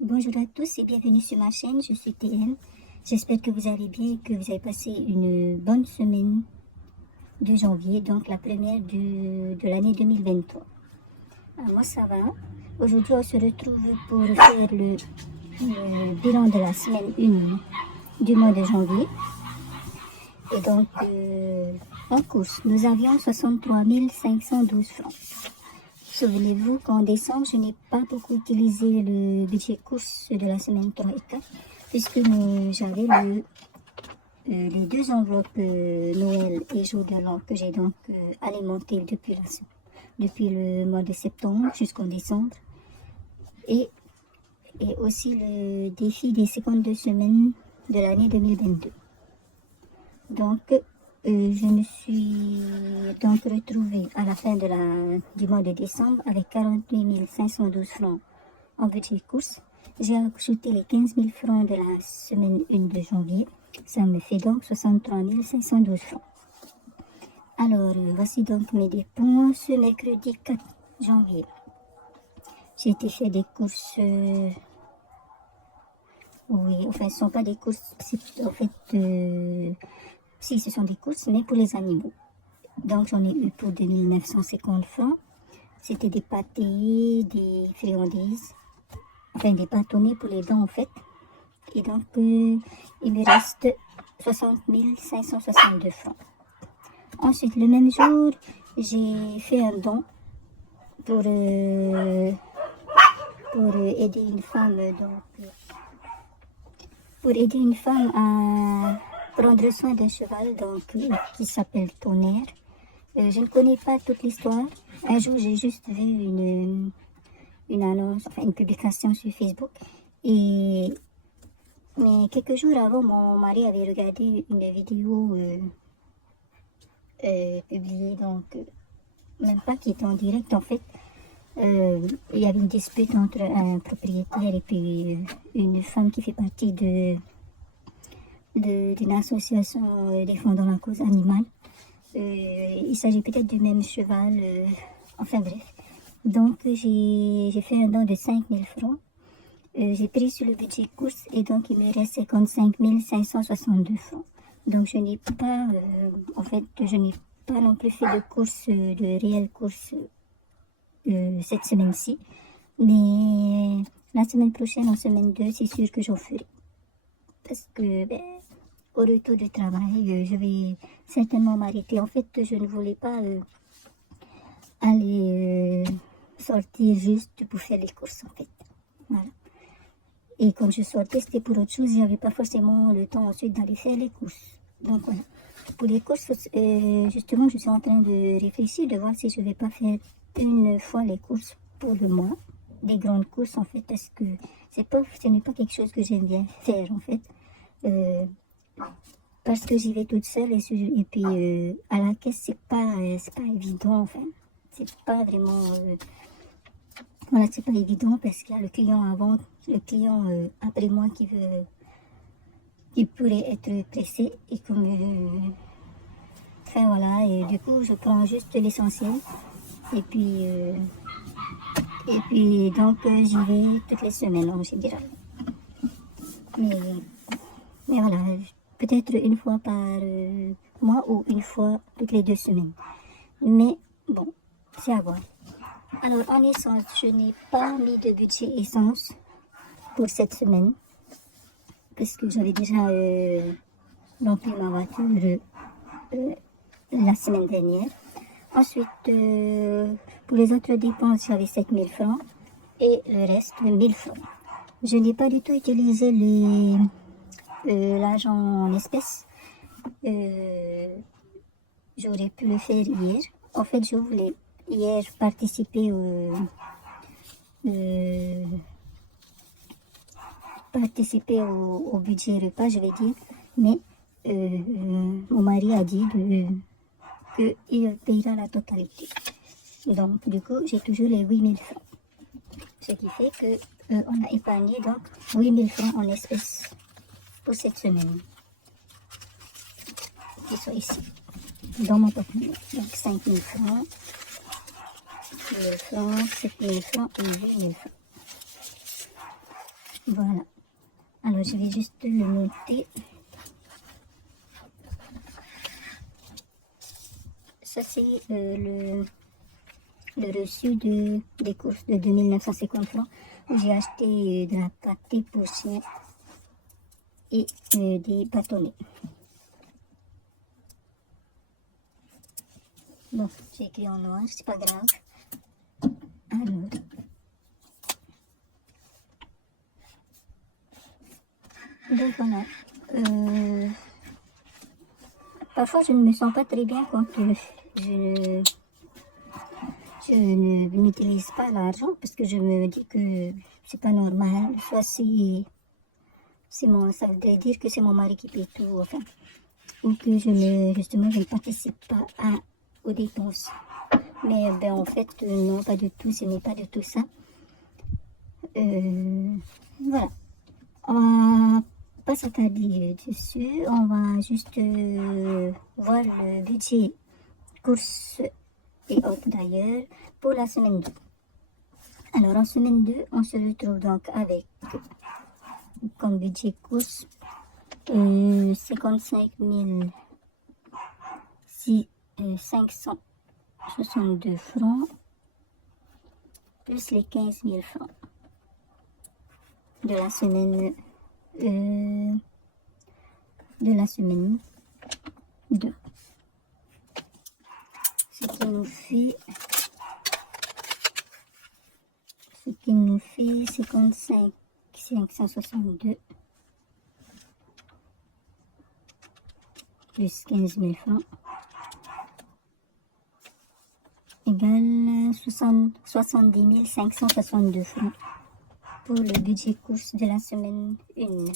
Bonjour à tous et bienvenue sur ma chaîne, je suis TM. J'espère que vous allez bien et que vous avez passé une bonne semaine de janvier, donc la première de l'année 2023. Moi ça va. Aujourd'hui on se retrouve pour faire le bilan de la semaine 1 du mois de janvier. Et donc en course, nous avions 63 512 francs. Souvenez-vous qu'en décembre, je n'ai pas beaucoup utilisé le budget course de la semaine 3 et 4, puisque j'avais les deux enveloppes Noël et jour de l'an que j'ai donc alimentées depuis le mois de septembre jusqu'en décembre. Et aussi le défi des 52 semaines de l'année 2022. Donc, je me suis donc retrouvée à la fin du mois de décembre avec 48 512 francs en budget course. J'ai ajouté les 15 000 francs de la semaine 1 de janvier. Ça me fait donc 63 512 francs. Alors, voici donc mes dépenses ce mercredi 4 janvier. J'ai été faire des courses... oui, enfin, ce ne sont pas des courses, en fait... si, ce sont des courses, mais pour les animaux. Donc, j'en ai eu pour 2 950 francs. C'était des pâtés, des friandises, enfin des bâtonnets pour les dents en fait. Et donc, il me reste 60 562 francs. Ensuite, le même jour, j'ai fait un don pour aider une femme, pour aider une femme à prendre soin d'un cheval qui s'appelle Tonnerre. Je ne connais pas toute l'histoire. Un jour, j'ai juste vu une annonce, enfin une publication sur Facebook. Mais quelques jours avant, mon mari avait regardé une vidéo publiée, donc même pas qui était en direct en fait. Il y avait une dispute entre un propriétaire et puis une femme qui fait partie d'une association défendant la cause animale. Il s'agit peut-être du même cheval, enfin bref. Donc j'ai fait un don de 5 000 francs. J'ai pris sur le budget course et donc il me reste 55 562 francs. Donc je n'ai pas, je n'ai pas non plus fait de réelles courses cette semaine-ci. Mais la semaine prochaine, en semaine 2, c'est sûr que j'en ferai. Parce que au retour du travail, je vais certainement m'arrêter. En fait, je ne voulais pas aller sortir juste pour faire les courses, en fait. Voilà. Et quand je sortais, c'était pour autre chose. Je n'avais pas forcément le temps ensuite d'aller faire les courses. Donc voilà. Pour les courses, justement, je suis en train de réfléchir, de voir si je ne vais pas faire une fois les courses pour le mois. Des grandes courses, en fait, parce que ce n'est pas quelque chose que j'aime bien faire, en fait. Parce que j'y vais toute seule et puis à la caisse c'est pas évident, enfin c'est pas vraiment voilà, c'est pas évident parce qu'il y a le client après moi qui pourrait être pressé et comme enfin voilà, et du coup je prends juste l'essentiel et puis donc j'y vais toutes les semaines en général, mais voilà, peut-être une fois par mois ou une fois toutes les 2 semaines. Mais bon, c'est à voir. Alors en essence, je n'ai pas mis de budget essence pour cette semaine. Parce que j'avais déjà rempli ma voiture la semaine dernière. Ensuite, pour les autres dépenses, j'avais 7 000 francs. Et le reste, 1 000 francs. Je n'ai pas du tout utilisé l'argent en espèces. J'aurais pu le faire hier. En fait, je voulais hier participer au budget repas, je vais dire. Mais mon mari a dit qu'il payera la totalité. Donc, du coup, j'ai toujours les 8 000 francs. Ce qui fait qu'on a épargné donc 8 000 francs en espèces pour cette semaine. Qui sont ici, dans mon porte-monnaie. Donc 5 000 francs, 1 000 francs, 7 000 francs et 8 000 francs. Voilà. Alors, je vais juste le noter. Ça, c'est le reçu des courses de 2950 francs où j'ai acheté de la pâtée pour chien et des bâtonnets. Bon, j'ai écrit en noir, c'est pas grave. Alors, donc voilà. Parfois, je ne me sens pas très bien quand je n'utilise pas l'argent parce que je me dis que c'est pas normal. Soit ça veut dire que c'est mon mari qui paye tout, enfin, ou que justement, je ne participe pas aux dépenses. Mais ben, en fait, non, pas du tout, ce n'est pas du tout ça. Voilà. On va pas s'attarder dessus, on va juste voir le budget courses et autres d'ailleurs pour la semaine 2. Alors en semaine 2, on se retrouve donc avec comme budget course 55 562 francs plus les 15 000 francs de la semaine 2. Ce qui nous fait 55 562 plus 15 000 francs égale 70 562 francs pour le budget course de la semaine 1.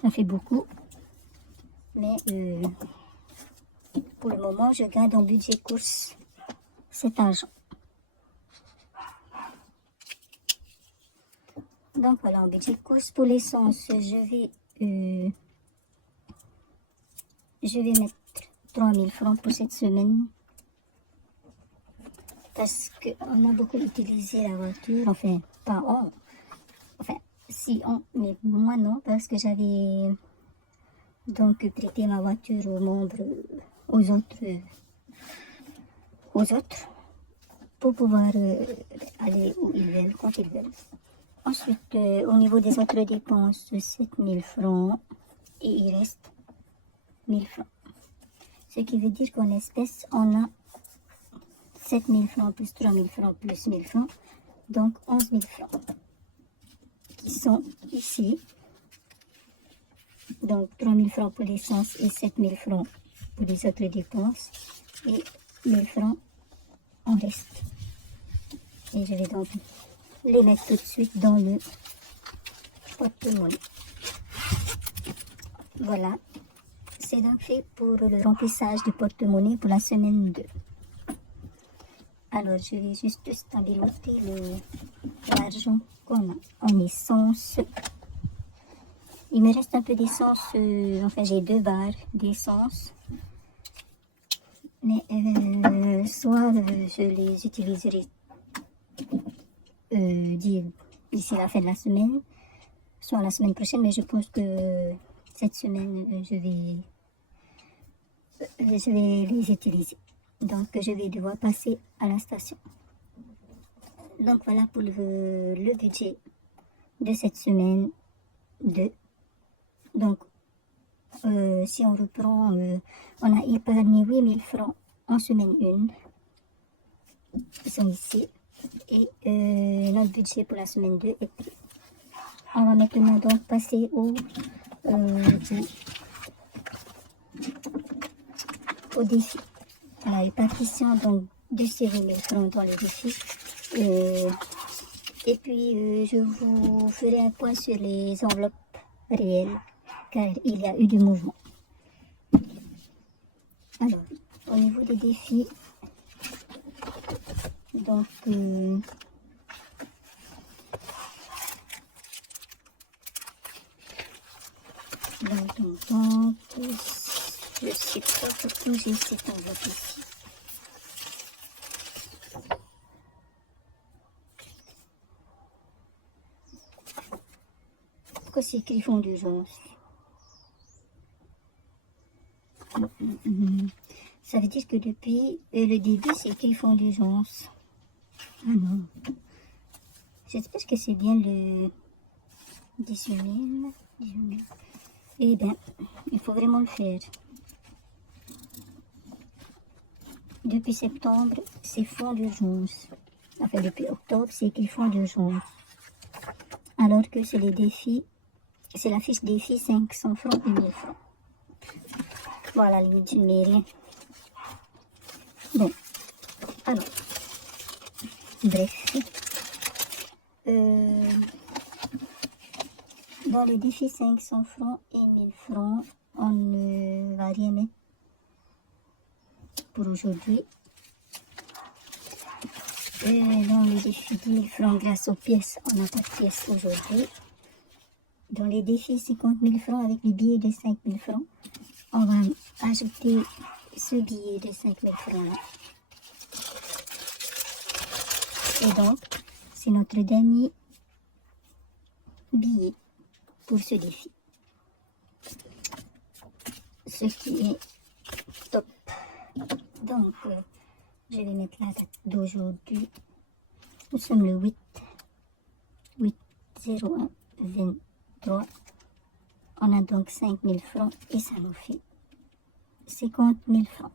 Ça fait beaucoup, mais pour le moment, je garde en budget course cet argent. Donc voilà, en budget course pour l'essence, je vais mettre 3 000 francs pour cette semaine parce qu'on a beaucoup utilisé la voiture, enfin, pas on, enfin, si on, mais moi non, parce que j'avais donc prêté ma voiture aux autres, pour pouvoir aller où ils veulent, quand ils veulent. Ensuite, au niveau des autres dépenses, 7 000 francs et il reste 1 000 francs. Ce qui veut dire qu'en espèces, on a 7 000 francs plus 3 000 francs plus 1 000 francs, donc 11 000 francs qui sont ici. Donc 3 000 francs pour l'essence et 7 000 francs pour les autres dépenses et 1 000 francs en reste. Et je vais donc les mettre tout de suite dans le porte-monnaie. Voilà, c'est donc fait pour le remplissage du porte-monnaie pour la semaine 2. Alors, je vais juste stabiliser l'argent qu'on a en essence. Il me reste un peu d'essence, enfin j'ai 2 barres d'essence. Mais soit je les utiliserai d'ici la fin de la semaine, soit la semaine prochaine, mais je pense que cette semaine, je vais les utiliser. Donc, je vais devoir passer à la station. Donc, voilà pour le budget de cette semaine 2. Donc, si on reprend, on a épargné 8 000 francs en semaine 1. Ils sont ici. Et notre budget pour la semaine 2 est pris. On va maintenant donc passer au défi. À la répartition donc de ces 8 000 francs dans le défi. Et puis je vous ferai un point sur les enveloppes réelles car il y a eu du mouvement. Alors, au niveau des défis, donc donc, je sais pas pourquoi j'ai cette enveloppe ici. Pourquoi c'est écrit fonds d'urgence? Ça veut dire que depuis le début, c'est écrit fonds d'urgence. Ah non. J'espère que c'est bien le 18 000. Eh bien, il faut vraiment le faire. Depuis septembre, c'est fonds d'urgence. Enfin, depuis octobre, c'est écrit fonds d'urgence. Alors que c'est les défis, c'est la fiche défi 500 francs et 1000 francs. Bon, à la limite, je ne mets rien. Bon, alors, bref. Dans le défi 500 francs et 1000 francs, on ne va rien mettre pour aujourd'hui. Dans le défi 10 000 francs grâce aux pièces, on n'a pas de pièces aujourd'hui. Dans les défis 50 000 francs avec les billets de 5 000 francs, on va ajouter ce billet de 5 000 francs là. Et donc, c'est notre dernier billet pour ce défi. Ce qui est top. Donc, je vais mettre la date d'aujourd'hui. Nous sommes le 8/01/23. On a donc 5 000 francs et ça nous fait 50 000 francs.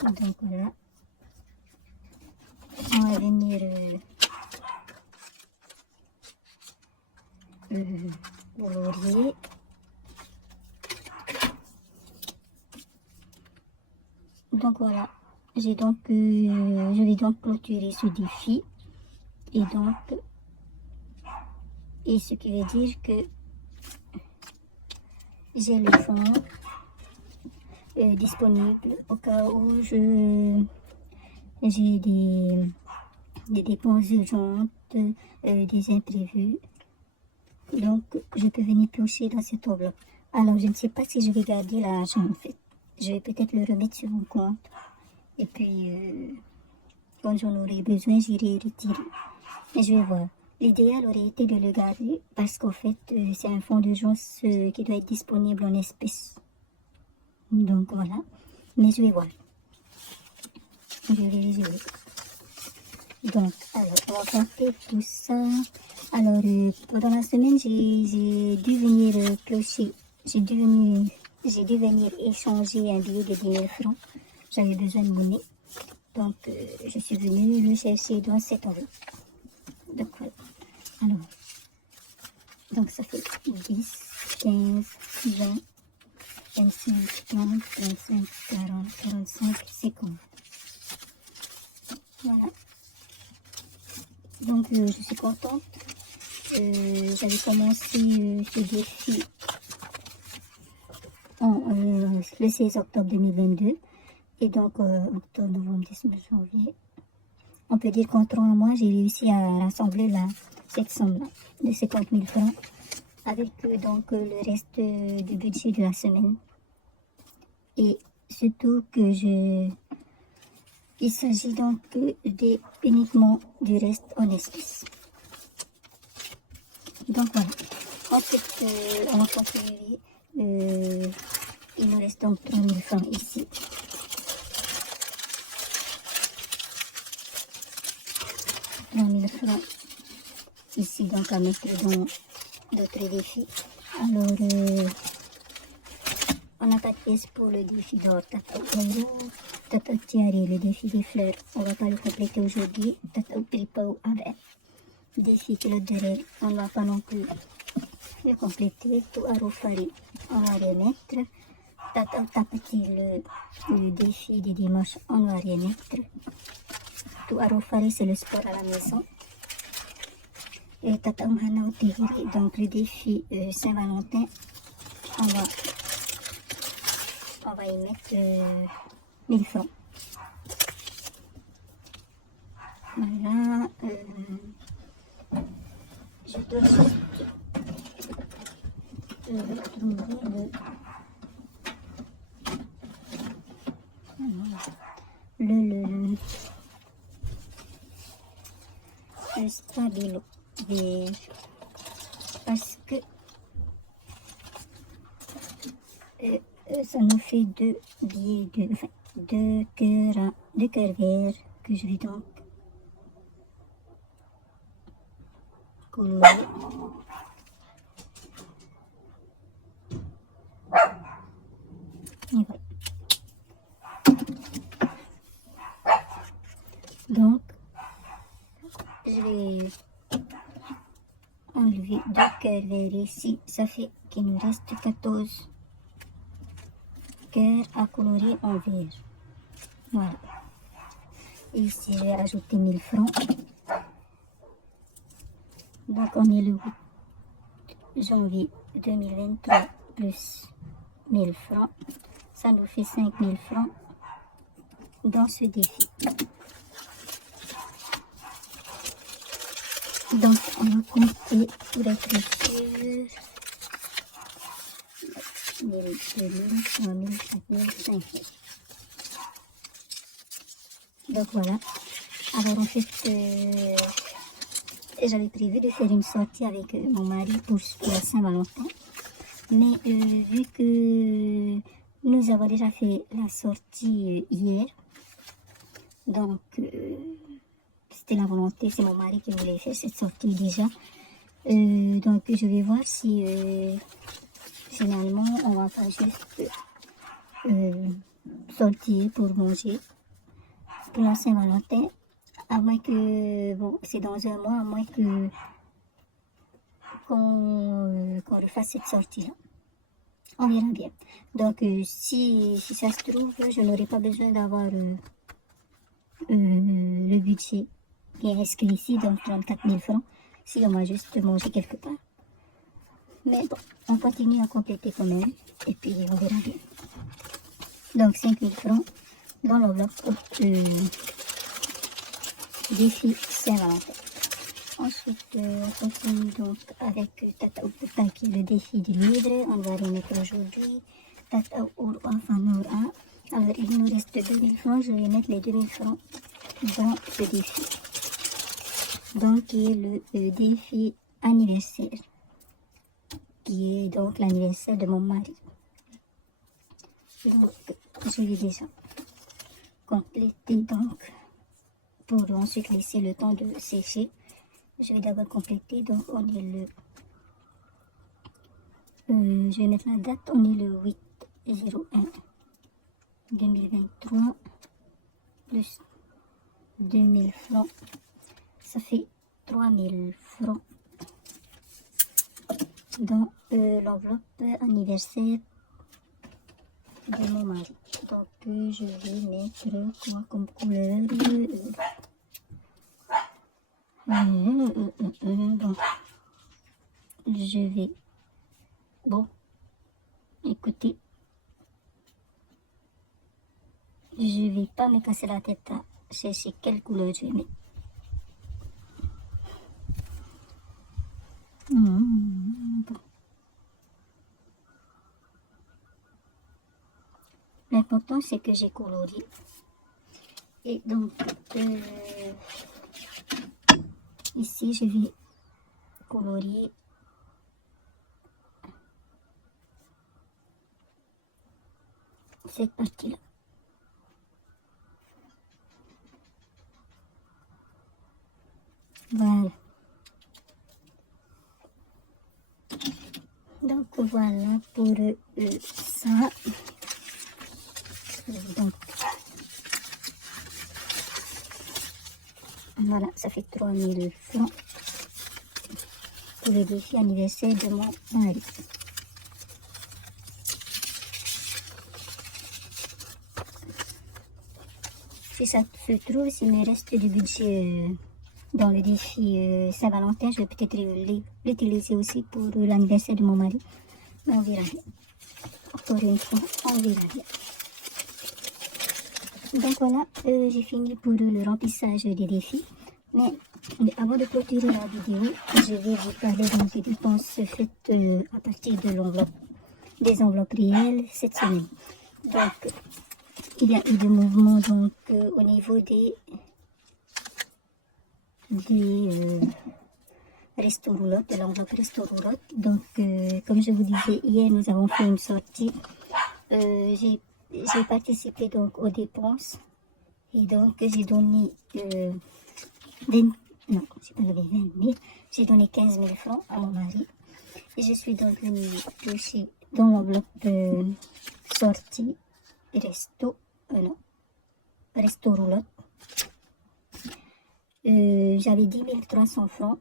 Donc voilà. On va venir au laurier. Donc voilà, je vais donc clôturer ce défi et ce qui veut dire que j'ai le fonds disponible au cas où j'ai des dépenses urgentes, des imprévus. Donc je peux venir piocher dans cette enveloppe. Alors je ne sais pas si je vais garder l'argent en fait. Je vais peut-être le remettre sur mon compte. Et puis, quand j'en aurai besoin, j'irai retirer. Mais je vais voir. L'idéal aurait été de le garder parce qu'en fait, c'est un fonds d'urgence qui doit être disponible en espèces. Donc voilà. Mais je vais voir. Je vais vérifier. Donc, alors, on va compter tout ça. Alors, pendant la semaine, j'ai dû venir piocher. J'ai dû venir échanger un billet de 10 000 francs. J'avais besoin de monnaie. Donc, je suis venue le chercher dans cette enveloppe. Donc, voilà. Alors, donc ça fait 10, 15, 20, 25, 30, 25, 40, 45, 50. Voilà. Donc, je suis contente. J'avais commencé ce défi le 16 octobre 2022. Et donc, octobre, novembre, décembre, janvier. On peut dire qu'en 3 mois, j'ai réussi à rassembler cette somme-là de 50 000 francs avec donc le reste du budget de la semaine. Et surtout que il s'agit donc uniquement du reste en espèces. Donc voilà. Ensuite, on va continuer. Il nous reste donc 3 000 francs ici. 3 000 francs ici, donc à mettre dans d'autres défis. Alors, on n'a pas de pièce pour le défi d'or. Tata Tiari, le défi des fleurs. On ne va pas le compléter aujourd'hui. Tata Tripao avec défi pilote de rêve. On ne va pas non plus le compléter. Tout à Rofari, on va les mettre. Tata Tapati, le défi des dimanches, on va rien mettre. Tout à Rofari, c'est le sport à la maison. Et Tata Umhana Otehiri, donc le défi Saint-Valentin, on va y mettre 1000 francs. Voilà. Je dois juste retrouver le stabilo vert. parce que ça nous fait deux billets, deux cœurs verts que je vais donc colorer. Et voilà. Donc, je vais enlever deux cœurs verts ici. Ça fait qu'il nous reste 14 cœurs à colorer en vert. Voilà. Et ici, je vais ajouter 1000 francs. Donc, on est le 8 janvier 2023 plus 1000 francs. Ça nous fait 5000 francs dans ce défi. Donc, on va compter pour être sûr. 1000, 2000, 3000, 4000, 5000. Donc voilà. Alors en fait, j'avais prévu de faire une sortie avec mon mari pour la Saint-Valentin. Mais vu que nous avons déjà fait la sortie hier, donc c'était la volonté, c'est mon mari qui voulait faire cette sortie déjà. Donc je vais voir si finalement on va pas juste sortir pour manger pour la Saint-Valentin, à moins que, bon, c'est dans un mois, à moins que qu'on refasse cette sortie-là. On verra bien. Donc, si ça se trouve, je n'aurai pas besoin d'avoir le budget qui est inscrit ici, donc 34 000 francs, si on va juste manger quelque part. Mais bon, on continue à compléter quand même, et puis on verra bien. Donc, 5 000 francs dans l'enveloppe défi Saint-Valentin. Ensuite, on continue donc avec Tata Ouputa qui est le défi du livre. On va remettre aujourd'hui Tata Ourafanoura. Alors, il nous reste 2000 francs. Je vais mettre les 2000 francs dans ce défi. Donc, qui est le défi anniversaire. Qui est donc l'anniversaire de mon mari. Donc, je vais déjà compléter donc pour ensuite laisser le temps de sécher. Je vais d'abord compléter, donc on est le je vais mettre la date, on est le 8/01/2023 plus 2000 francs, ça fait 3000 francs dans l'enveloppe anniversaire de mon mari. Donc je vais mettre quoi comme couleur, bon, je vais, bon, écoutez, je vais pas me casser la tête à chercher quelle couleur je vais mettre. Bon. L'important c'est que j'ai coloré. Et donc, ici je vais colorer cette partie-là. Voilà. Donc voilà pour ça. Donc voilà, ça fait 3000 francs pour le défi anniversaire de mon mari. Si ça se trouve, s'il me reste du budget dans le défi Saint-Valentin, je vais peut-être l'utiliser aussi pour l'anniversaire de mon mari. Mais on verra bien. Encore une fois, on verra bien. Donc voilà, j'ai fini pour le remplissage des défis. Mais avant de clôturer la vidéo, je vais vous parler donc des dépenses faites à partir de des enveloppes réelles cette semaine. Donc, il y a eu des mouvements donc au niveau Resto Roulotte, de l'enveloppe Resto Roulotte. Donc, comme je vous disais, hier, nous avons fait une sortie. J'ai participé donc aux dépenses. Et donc, j'ai donné non, j'ai pas donné 20 000. J'ai donné 15 000 francs à mon mari. Et je suis donc venue toucher dans l'enveloppe sortie Resto Roulotte. J'avais 10 300 francs.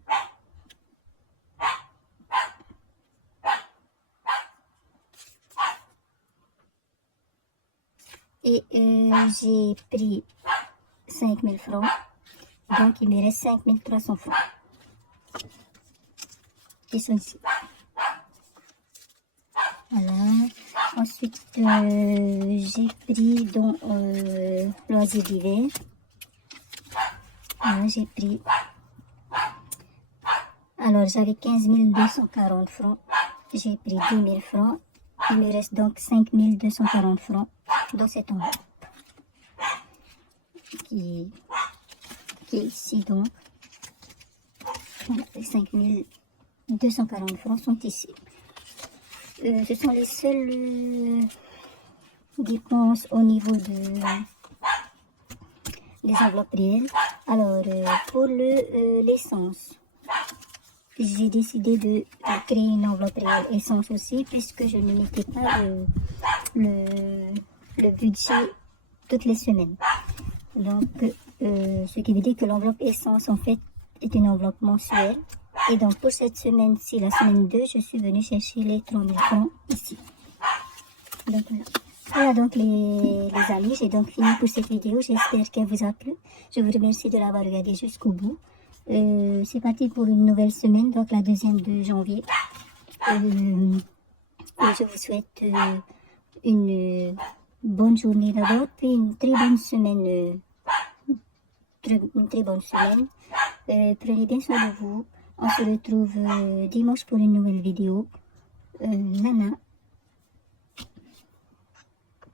Et j'ai pris 5 000 francs. Donc, il me reste 5 300 francs. Ils sont ici. Voilà. Ensuite, j'ai pris dans loisirs d'hiver. Voilà, j'ai pris. Alors, j'avais 15 240 francs. J'ai pris 10 000 francs. Il me reste donc 5 240 francs dans cette enveloppe. Qui est ici donc. Voilà, les 5 240 francs sont ici. Ce sont les seules dépenses au niveau des enveloppes réelles. Alors, pour l'essence, j'ai décidé de créer une enveloppe réelle essence aussi, puisque je ne mettais pas le budget toutes les semaines. Donc, ce qui veut dire que l'enveloppe essence, en fait, est une enveloppe mensuelle. Et donc, pour cette semaine-ci, la semaine 2, je suis venue chercher les 3 000 francs ici. Donc, voilà. Voilà donc les amis, j'ai donc fini pour cette vidéo. J'espère qu'elle vous a plu. Je vous remercie de l'avoir regardé jusqu'au bout. C'est parti pour une nouvelle semaine, donc la 2e de janvier. Je vous souhaite une bonne journée d'abord, puis une très bonne semaine. Une très bonne semaine. Prenez bien soin de vous. On se retrouve dimanche pour une nouvelle vidéo. Nana.